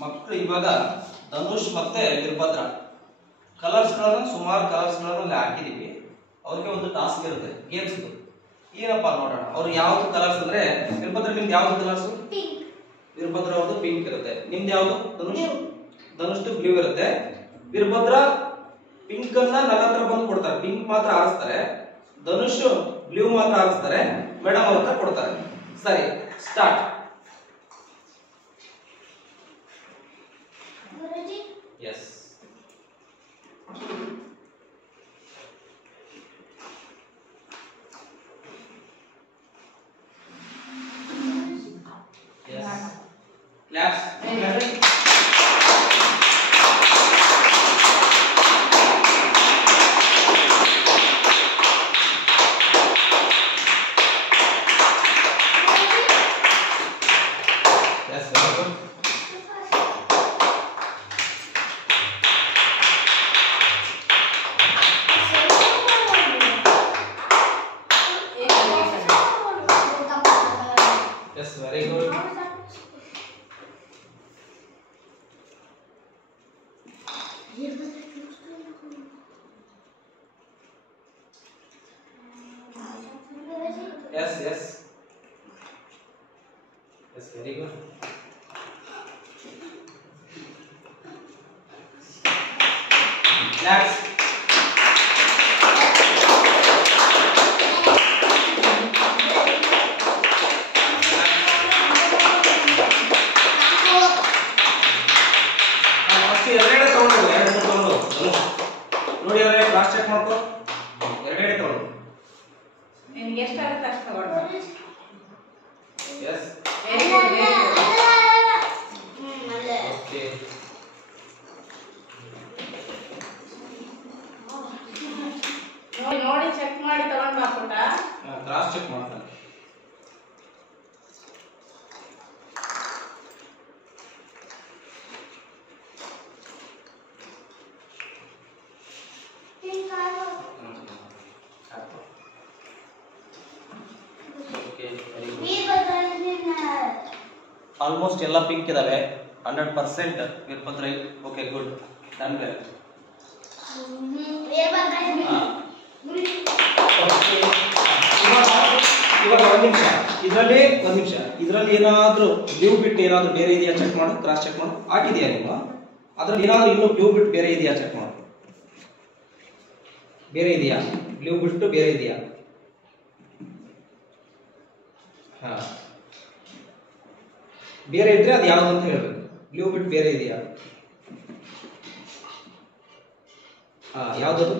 ಮಕ್ಕಳು ಇವಾಗ ಧನುಷ್ ಮತ್ತೆ ವೀರಭದ್ರ ಕಲರ್ಸ್ಗಳನ್ನು ಸುಮಾರು ಕಲರ್ಸ್ಗಳನ್ನು ಹಾಕಿದೀವಿ. ಅವ್ರಿಗೆ ಒಂದು ಟಾಸ್ಕ್ ಇರುತ್ತೆ ಗೇಮ್ಸ್. ಏನಪ್ಪಾ ನೋಡೋಣ. ಅವ್ರು ಯಾವ್ದು ಕಲರ್ಸ್ ಅಂದ್ರೆ ವೀರಭದ್ರ ನಿಮ್ದು ಯಾವ್ದು ಕಲರ್ಸ್? ವೀರಭದ್ರ ಅವ್ರದ್ದು ಪಿಂಕ್ ಇರುತ್ತೆ. ನಿಮ್ದು ಯಾವ್ದು? ಧನುಷ್ ಬ್ಲೂ ಇರುತ್ತೆ. ವೀರಭದ್ರ ಪಿಂಕ್ ಅನ್ನ ನನ್ನ ಹತ್ರ ಬಂದು ಕೊಡ್ತಾರೆ. ಪಿಂಕ್ ಮಾತ್ರ ಆರಿಸ್ತಾರೆ. ಧನುಷ್ ಬ್ಲೂ ಮಾತ್ರ ಆರಿಸ್ತಾರೆ. ಮೇಡಮ್ ಅವ್ರ ಹತ್ರ ಕೊಡ್ತಾರೆ. ಸರಿ, start. Yes Claps. Yes, very good. Yes, very good. Yes, yes. Yes, very good. Next. ಎರಡೆರಡು ತಗೊಂಡು ನೋಡಿ, ಅವರೇ ಕ್ರಾಸ್ ಚೆಕ್ ಮಾಡ್ಕೋ. ಎರಡೆರಡು ತಗೊಂಡು ನಿನಗೆ ಎಷ್ಟು ಆಗುತ್ತೆ ಅಷ್ಟು ತಗೊಂಡು. Yes okay. ನೋಡಿ ಚೆಕ್ ಮಾಡಿ ತಗೊಂಡು ಬಾ ಪುಟ್ಟ. ಕ್ರಾಸ್ ಚೆಕ್ ಮಾಡ್ತಾನೆ. ಆಲ್ಮೋಸ್ಟ್ ಎಲ್ಲ ಪಿಂಕ್ ಇದಾವೆ. 100% Veerabhadra. Okay, good, done well. ಇವಾಗ ಒಂದು ನಿಮಿಷ ಇದರಲ್ಲಿ ಏನಾದ್ರೂ ಬ್ಲೂ ಬಿಟ್ ಏನಾದ್ರೂ ಬೇರೆ ಇದೆಯಾ ಚೆಕ್ ಮಾಡು. ಕ್ರಾಸ್ ಚೆಕ್ ಮಾಡು. ಹಾಕಿದೆಯಾ ನೀವು? ಅದ್ರಲ್ಲಿ ಏನಾದ್ರೂ ಇನ್ನೂ ಬ್ಲೂ ಬಿಟ್ ಬೇರೆ ಇದೆಯಾ ಚೆಕ್ ಮಾಡು. ಬೇರೆ ಇದೆಯಾ? ಬ್ಲೂ ಬಿಟ್ಟು ಬೇರೆ ಇದೆಯಾ? ಹಾ, ಬೇರೆ ಇದ್ರೆ ಅದು ಯಾವ್ದು ಅಂತ ಹೇಳ್ಬೇಕು. ಬ್ಲೂ ಬಿಟ್ ಬೇರೆ ಇದೆಯಾ? ಹಾ, ಯಾವ್ದದು?